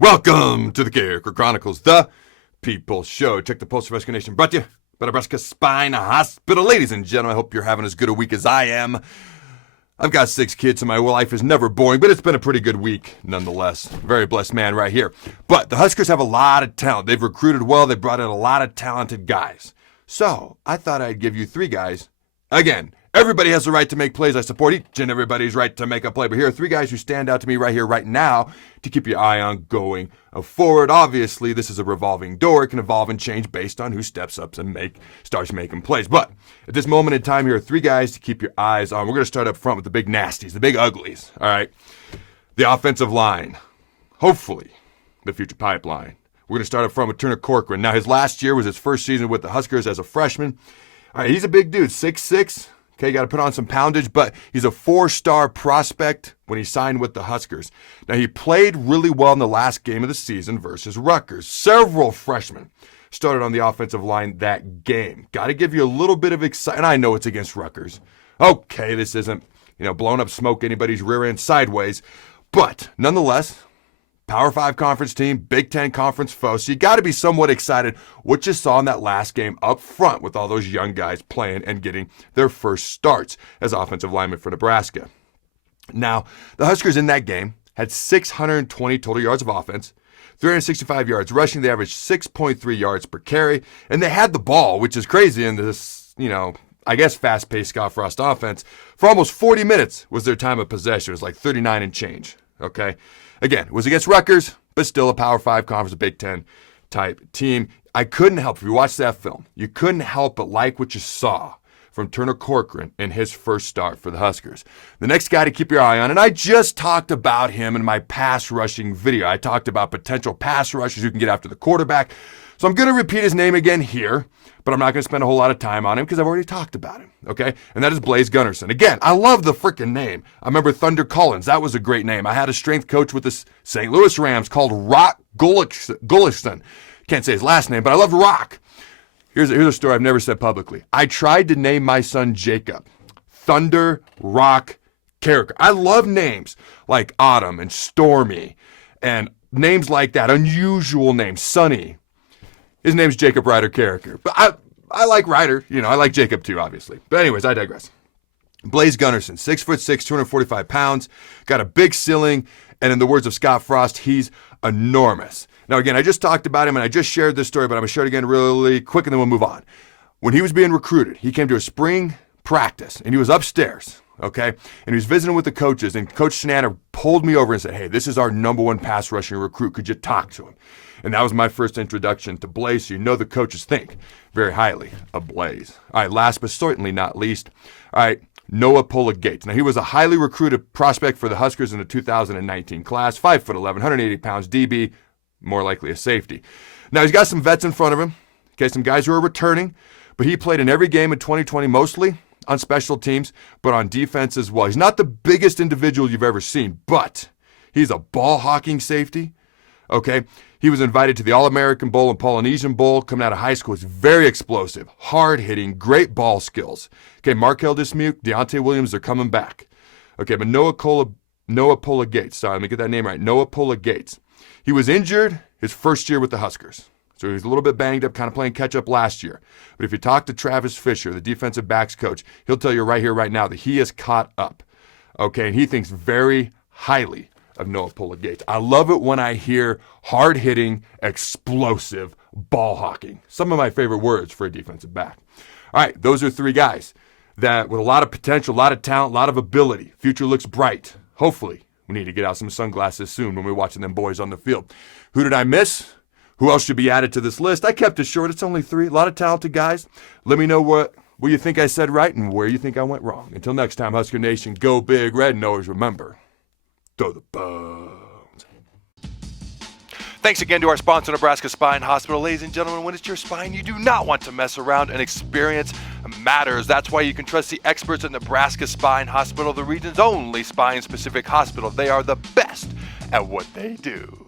Welcome to the Carriker Chronicles, the People Show. Check the Pulse of Rescue Nation, brought to you by Nebraska Spine Hospital. Ladies and gentlemen, I hope you're having as good a week as I am. I've got 6 kids, and my life is never boring, but it's been a pretty good week nonetheless. Very blessed man right here. But the Huskers have a lot of talent. They've recruited well. They brought in a lot of talented guys. So I thought I'd give you 3 guys. Again, everybody has the right to make plays. I support each and everybody's right to make a play. But here are 3 guys who stand out to me right here, right now, to keep your eye on going forward. Obviously, this is a revolving door. It can evolve and change based on who steps up and starts making plays. But at this moment in time, here are 3 guys to keep your eyes on. We're going to start up front with the big nasties, the big uglies. All right. The offensive line. Hopefully, the future pipeline. We're going to start up front with Corcoran. Now, his last year was his first season with the Huskers as a freshman. All right, he's a big dude, 6'6". Okay, got to put on some poundage, but he's a 4-star prospect when he signed with the Huskers. Now, he played really well in the last game of the season versus Rutgers. Several freshmen started on the offensive line that game. Got to give you a little bit of excitement. I know it's against Rutgers. Okay, this isn't, blowing up smoke anybody's rear end sideways, but nonetheless, Power 5 conference team, Big Ten conference foe. So you got to be somewhat excited what you saw in that last game up front with all those young guys playing and getting their first starts as offensive linemen for Nebraska. Now, the Huskers in that game had 620 total yards of offense, 365 yards rushing. They averaged 6.3 yards per carry, and they had the ball, which is crazy in this, I guess fast-paced Scott Frost offense. For almost 40 minutes was their time of possession. It was like 39 and change, okay? Again, it was against Rutgers, but still a Power 5 conference, a Big Ten type team. I couldn't help, if you watch that film, you couldn't help but like what you saw from Corcoran in his first start for the Huskers. The next guy to keep your eye on, and I just talked about him in my pass rushing video. I talked about potential pass rushers who can get after the quarterback. So I'm going to repeat his name again here, but I'm not going to spend a whole lot of time on him because I've already talked about him, okay? And that is Blaise Gunderson. Again, I love the freaking name. I remember Thunder Collins. That was a great name. I had a strength coach with the St. Louis Rams called Rock Gullickson. Can't say his last name, but I love Rock. Here's a story I've never said publicly. I tried to name my son Jacob. Thunder, Rock, Carriker. I love names like Autumn and Stormy and names like that. Unusual names. Sunny. His name's Jacob Ryder Carriker. But I like Ryder. I like Jacob too, obviously. But anyways, I digress. Blaise Gunderson, 6'6", 245 pounds, got a big ceiling, and in the words of Scott Frost, he's enormous. Now, again, I just talked about him, and I just shared this story, but I'm going to share it again really quick, and then we'll move on. When he was being recruited, he came to a spring practice, and he was upstairs, okay? And he was visiting with the coaches, and Coach Shanana pulled me over and said, hey, this is our #1 pass rushing recruit. Could you talk to him? And that was my first introduction to Blaise, so the coaches think very highly of Blaise. All right, last but certainly not least, all right, Noah Pola-Gates. Now, he was a highly recruited prospect for the Huskers in the 2019 class, 5'11", 180 pounds, DB, more likely a safety. Now, he's got some vets in front of him, okay, some guys who are returning, but he played in every game in 2020, mostly on special teams, but on defense as well. He's not the biggest individual you've ever seen, but he's a ball-hawking safety, okay? He was invited to the All-American Bowl and Polynesian Bowl coming out of high school. He's very explosive, hard-hitting, great ball skills. Okay, Markel Dismuke, Deontay Williams, they're coming back. Okay, but Noah Pola-Gates, sorry, let me get that name right, Noah Pola-Gates. He was injured his first year with the Huskers. So he was a little bit banged up, kind of playing catch-up last year. But if you talk to Travis Fisher, the defensive backs coach, he'll tell you right here, right now, that he has caught up. Okay, and he thinks very highly of Noah Pola-Gates. I love it when I hear hard-hitting, explosive ball hawking. Some of my favorite words for a defensive back. All right, those are 3 guys that with a lot of potential, a lot of talent, a lot of ability. Future looks bright. Hopefully, we need to get out some sunglasses soon when we're watching them boys on the field. Who did I miss? Who else should be added to this list? I kept it short. It's only 3. A lot of talented guys. Let me know what you think I said right and where you think I went wrong. Until next time, Husker Nation, go big red, and always remember, throw the bones. Thanks again to our sponsor, Nebraska Spine Hospital. Ladies and gentlemen, when it's your spine, you do not want to mess around, and experience matters. That's why you can trust the experts at Nebraska Spine Hospital, the region's only spine-specific hospital. They are the best at what they do.